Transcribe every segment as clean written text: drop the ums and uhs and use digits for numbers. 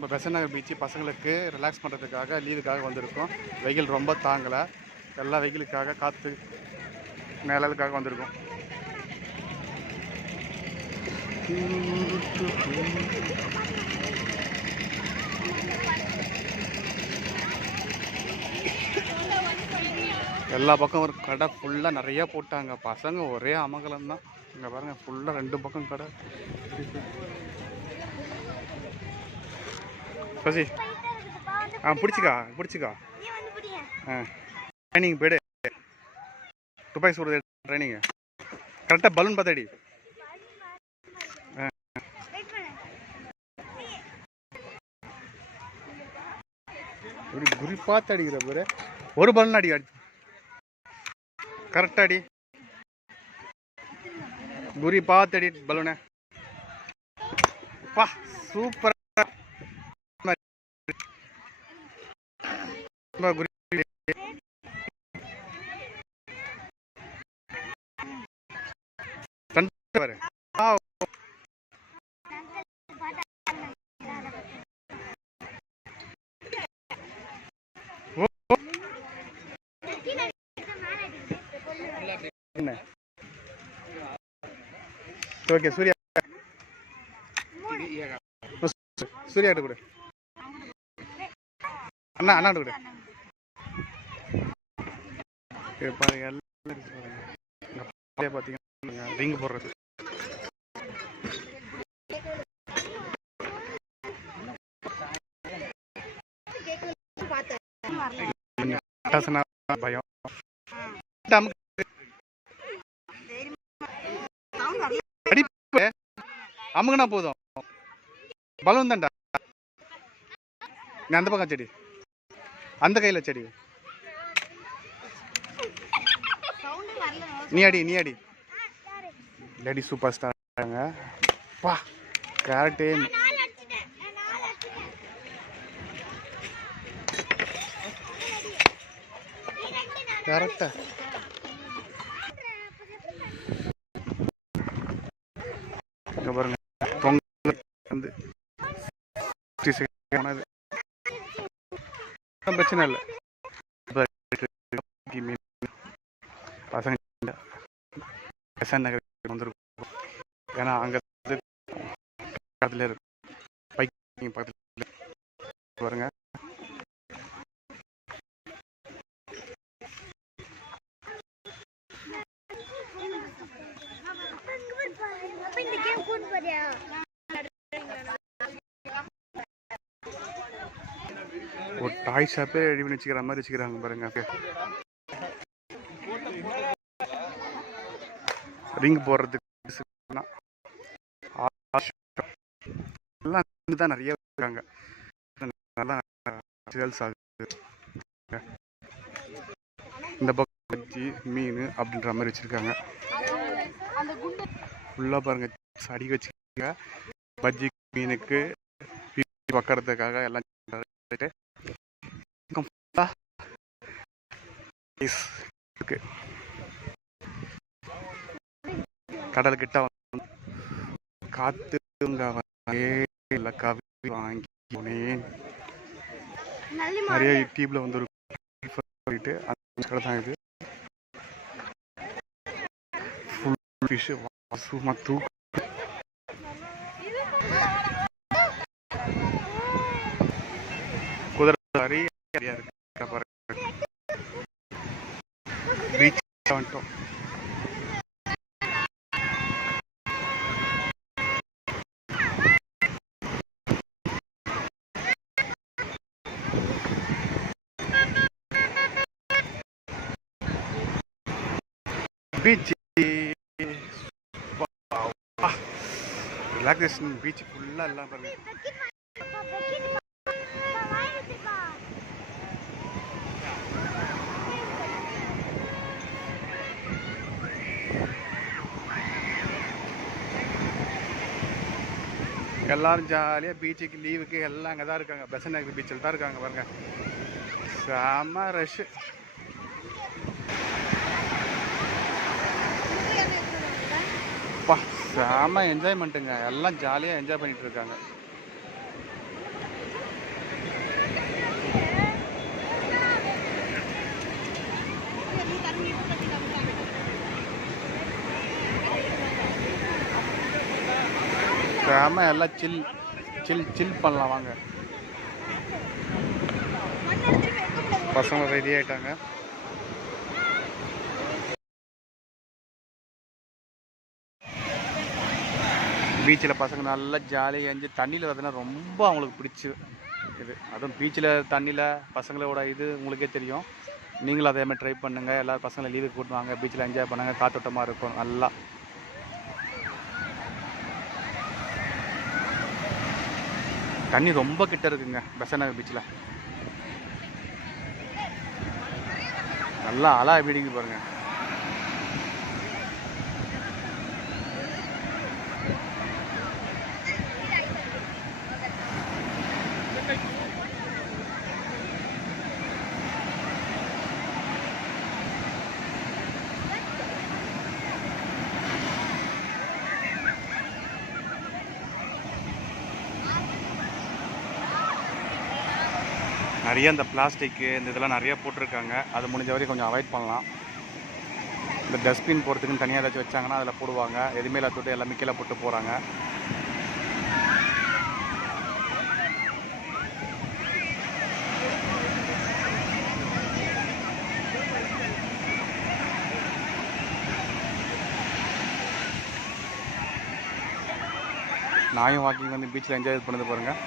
நம்ம பெசன்ட் நகர் பீச்சு பசங்களுக்கு ரிலாக்ஸ் பண்ணுறதுக்காக லீவுக்காக வந்திருக்கோம். வெயில் ரொம்ப தாங்கலை, எல்லா வெயிலுக்காக காற்று நிழலுக்காக வந்திருக்கோம். எல்லா பக்கம் ஒரு கடை ஃபுல்லாக நிறையா போட்டாங்க. பசங்க ஒரே அமங்கலம் தான். இங்கே பாருங்கள், ஃபுல்லாக 2 பக்கம் கடை. சசி பிடிச்சிக்கா ட்ரைனிங் போய்டு. துப்பாக்கி சுடுறது ட்ரைனிங்கு கரெக்டாக பலூன் பார்த்தாடி. இப்படி குறி பார்த்து அடிக்கிற பேர் ஒரு பலூன் அடி கரெக்டாக அடி. குறி பார்த்து அடி பலூனை. பா சூப்பர். குறி பாரு. ஓகே சூர்யா கிட்ட கொடு. அண்ணா கொடு. பாருங்க எல்லாம் பார்த்தீங்கன்னா ரிங் போடுறது. பயம் அமுகுனா போதும். பலூன் தான்டா. அந்த பக்கம் செடி, அந்த கையில் செடி. நீ அடி லேடி சூப்பர் ஸ்டார். பா கேரட்டே கரெக்டா. பாருங்க பொங்கல் வந்து பிரச்சனை இல்லை. பசங்க பெசன்ட் நகர் வந்துருக்கும். ஏன்னா அங்கே பக்கத்தில் இருக்கும். பைக் பக்கத்தில் பாருங்க. ஒரு டாய் ஷாப்பே ரெடி பண்ணி வச்சுக்கிற மாதிரி வச்சுக்கிறாங்க பாருங்க. ரிங் போடுறதுக்கு எல்லாம் தான் நிறைய இருக்காங்க. நல்லா சேல்ஸ் ஆகுது. இந்த பக்கம் பஜ்ஜி மீன் அப்படின்ற மாதிரி வச்சுருக்காங்க. ஃபுல்லாக பாருங்க அடிக்க வச்சுருக்காங்க. பஜ்ஜி மீனுக்கு வைக்கிறதுக்காக எல்லாம் இருக்கு. கடல் கிட்ட காத்து வாங்கி போனேன். நிறைய யூடியூப்ல வந்து போயிட்டு அந்த கடை தான் இது. ஃபுல் ஃபிஷ் சும்மா தூக்கு. குதிரை நிறைய இருக்கு. பீச் வந்துட்டோம். பீச் ரிலாக்ஸேஷன் பீச் ஃபுல்லாக எல்லாம் பாருங்க. எல்லாரும் ஜாலியாக பீச்சுக்கு லீவுக்கு எல்லாம் அங்கே தான் இருக்காங்க. பெசன்ட் நகர் பீச்சில் தான் இருக்காங்க பாருங்க. செம்ம ரஷ்ஷு. செம்ம என்ஜாய்மெண்ட்டுங்க. எல்லாம் ஜாலியாக என்ஜாய் பண்ணிட்டு இருக்காங்க. செம்ம எல்லாம் சில் சில் சில் பண்ணலாம் வாங்க. பசங்க ரெடி ஆயிட்டாங்க. பீச்சில் பசங்க நல்லா ஜாலியாக எஞ்சி தண்ணியில் பார்த்தீங்கன்னா ரொம்ப அவங்களுக்கு பிடிச்சி இது. அதுவும் பீச்சில் தண்ணியில் பசங்களோட இது உங்களுக்கே தெரியும். நீங்களும் அதே மாதிரி ட்ரை பண்ணுங்கள். எல்லோரும் பசங்களை லீவுக்கு கூட்டு வாங்க. பீச்சில் என்ஜாய் பண்ணுங்கள். காத்தோட்டமாக இருக்கும் நல்லா. தண்ணி ரொம்ப கிட்ட இருக்குங்க பெசன்ட் நகர் பீச்சில். நல்லா அலா வீடிங்க பாருங்கள். நிறைய இந்த பிளாஸ்டிக்கு இந்த இதெல்லாம் நிறைய போட்டிருக்காங்க. அது முடிஞ்ச வரைக்கும் கொஞ்சம் அவாய்ட் பண்ணலாம். இந்த டஸ்ட்பின் போகிறதுக்குன்னு தனியாக ஏதாச்சும் வச்சாங்கன்னா அதில் போடுவாங்க. எதுவுமே இல்லை தொட்டு எல்லாமே கீழே போட்டு போகிறாங்க. நாயும் வாக்கிங் வந்து பீச்சில் என்ஜாய் பண்ணது பாருங்கள்.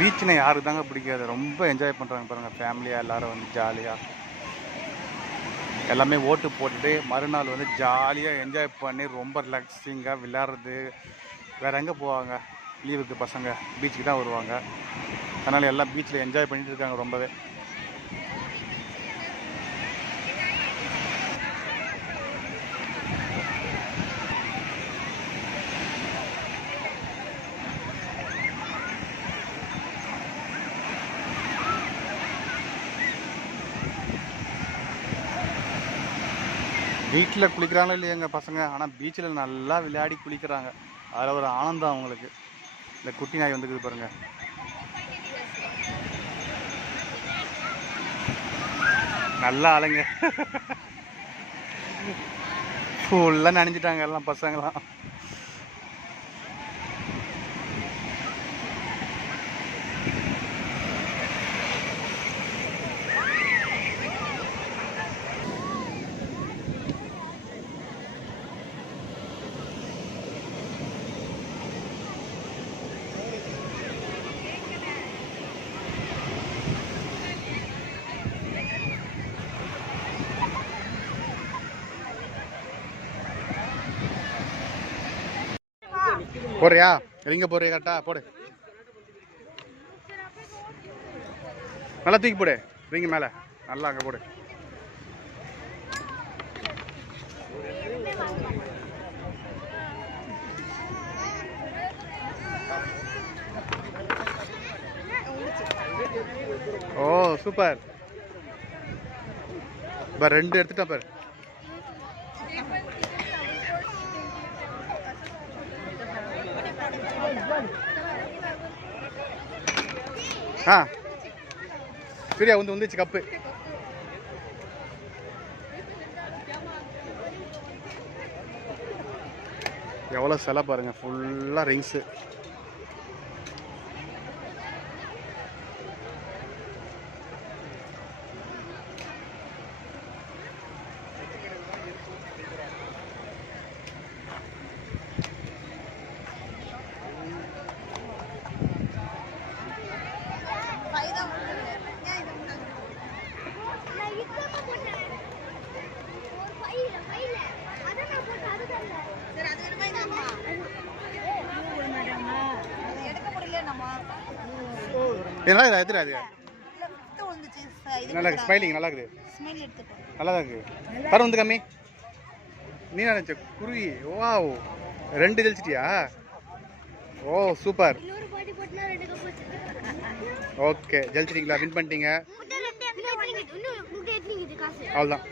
பீச்சுனா யாருக்கு தாங்க பிடிக்காது. ரொம்ப என்ஜாய் பண்ணுறாங்க பாருங்கள். ஃபேமிலியாக எல்லோரும் வந்து ஜாலியாக எல்லாமே ஓட்டு போட்டுட்டு மறுநாள் வந்து ஜாலியாக என்ஜாய் பண்ணி ரொம்ப ரிலாக்ஸிங்காக விளையாடுறது. வேறு எங்கே போவாங்க லீவுக்கு பசங்க? பீச்சுக்கு தான் வருவாங்க. அதனால் எல்லாம் பீச்சில் என்ஜாய் பண்ணிகிட்டு இருக்காங்க ரொம்பவே. வீட்டில் குளிக்கிறாங்களோ இல்லையா எங்கள் பசங்க, ஆனால் பீச்சில் நல்லா விளையாடி குளிக்கிறாங்க. அதில் ஒரு ஆனந்தம் அவங்களுக்கு. இந்த குட்டி நாய் வந்துக்குது பாருங்கள். நல்லா ஆளுங்க ஃபுல்லாக நனைஞ்சிட்டாங்க எல்லாம் பசங்களாம். போறியா? எங்க போறியா? கரெக்டா போடு. நல்லா தூக்கி போடு. ரிங்க மேலே நல்லா அங்கே போடு. ஓ சூப்பர். பார் 2 எடுத்துட்டா பாரு. சரியா வந்துச்சு கப்பு. எவ்வளோ செலை பாருங்க. ஃபுல்லாக ரிங்ஸு. என்ன எதிராது நல்லா இருக்கு. ஸ்மைலிங் நல்லா இருக்குது. நல்லா தான் இருக்குது. பரம் வந்து கம்மி. நீ நினைச்ச குருவி. வாவ் 2 ஜெயிச்சிட்டியா? ஓ சூப்பர். ஓகே ஜெயிச்சிட்டிங்களா? வின் பண்ணிட்டீங்க. அவ்வளோதான்.